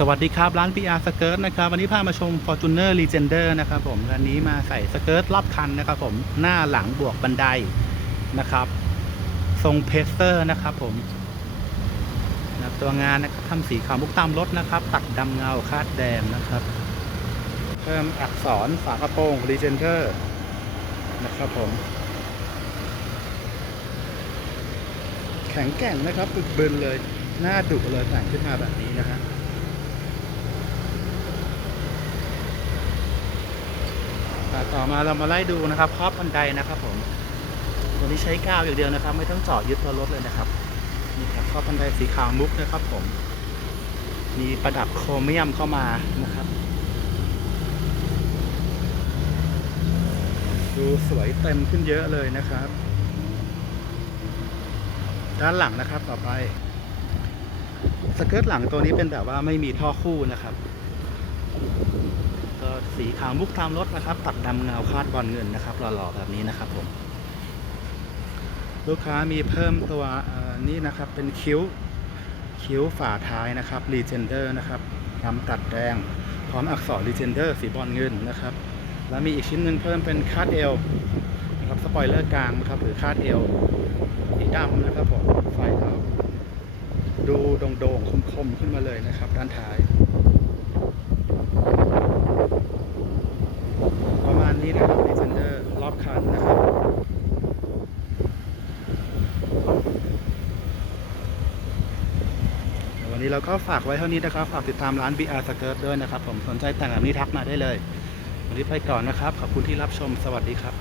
สวัสดีครับ ร้าน PR สเกิร์ตนะครับวันนี้พามาชม Fortuner Legender นะครับผมคันนี้มาใส่สเกิร์ตรอบคันนะครับผมหน้าหลังบวกบันไดนะครับทรงเพสเตอร์นะครับผมนะตัวงานนะครับทำสีขาวมุกตามรถนะครับ ตัดดำเงาคาดแดงนะครับ เพิ่มอักษรฝากระโปรง Legender นะครับผม แข็งแกร่งนะครับบึกบึนเลย หน้าดุเลยแต่งขึ้นมาแบบนี้นะฮะ อ่า ต่อมาเรามาไล่ดูนะครับครอบบันไดนะครับผมตัวนี้ใช้ก้าวอย่างเดียวนะครับ ไม่ต้องเจาะยึดตัวรถเลยนะครับนี่ครับครอบบันไดสีขาวมุกนะครับ ผม มีประดับโครเมียมเข้ามานะครับ ดูสวยเต็มขึ้นเยอะเลยนะครับ ด้านหลังนะครับต่อไปสเกิร์ตหลังตัวนี้เป็นแบบว่าไม่มีท่อคู่นะครับ ก็สีขาวมุกตามรถนะครับ ตัดดำเงาคาดบอลเงินนะครับหล่อๆแบบนี้นะครับผม ลูกค้ามีเพิ่มตัวนี่นะครับเป็นคิ้วคิ้วฝาท้ายนะครับ Legender นะครับทำตัดแดงพร้อมอักษร Legender สีบอลเงินนะครับ แล้วมีอีกชิ้นหนึ่งเพิ่มเป็นคาดเอวนะครับสปอยเลอร์กลางนะครับหรือคาดเอวสีดำนะครับผมไฟเขาดูโด่งๆคมๆขึ้นมาเลยนะครับ ด้านท้าย ประมาณนี้นะครับ Legender รอบคันนะครับ วันนี้เราก็ฝากไว้เท่านี้นะครับ ฝากติดตามร้าน BR Skirt ด้วยนะครับ ผมสนใจแต่งแบบนี้ทักมาได้เลย วันนี้ไปก่อนนะครับ ขอบคุณที่รับชมสวัสดีครับ